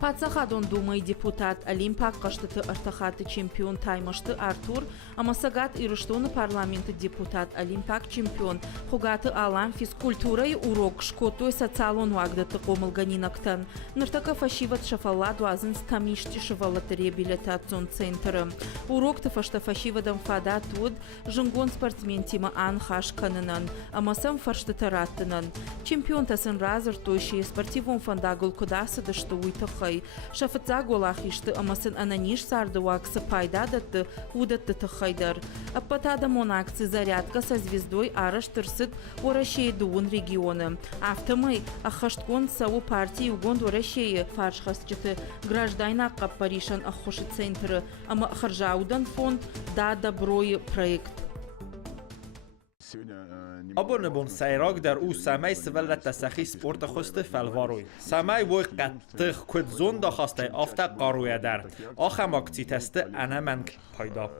Паддзахадон Думæйы депутат, олимпаг хъæзтыты артахаты чемпион Таймазты Артур, ама Цæгат Ирыстоны Парламенты депутат, олимпаг чемпион Хуыгаты Алан, физкультурæйы урок, скодтой социалон уагдæтты хъомылгæнинæгтән, Ныртәккә фæсивæд фæллад уадзынц Тæмисчъы реабилитацион центры. Урок фæсивæдән фадат уд, зындгонд спортсментимæ аныхас кәнынән, ама сам хъæзтыты раттынын. Чемпион тасын разыр тойши спортивон фандагыл кудасы дышты уйтықай. Шафытза голахишты амасын ананиш сарды уаксы пайдадатты удатты тықайдар. Аппатада монакцы зарядка со звездой араш тырсыт Уæрәсе дуын регионы. Автомай ахашткон сау партии Иугонд Уæрәсе фаршхасчыты граждайна каппаришан ахоши центры, ама харжаудан фонд да доброй проект. Абонебон сайрак در او سمای سывәлләт تسخی سپورت خوسته فلواروی. سمای وی قطع خود زنده خواسته آفته قارویه در. آخم اکتی تسته انه من پایدا.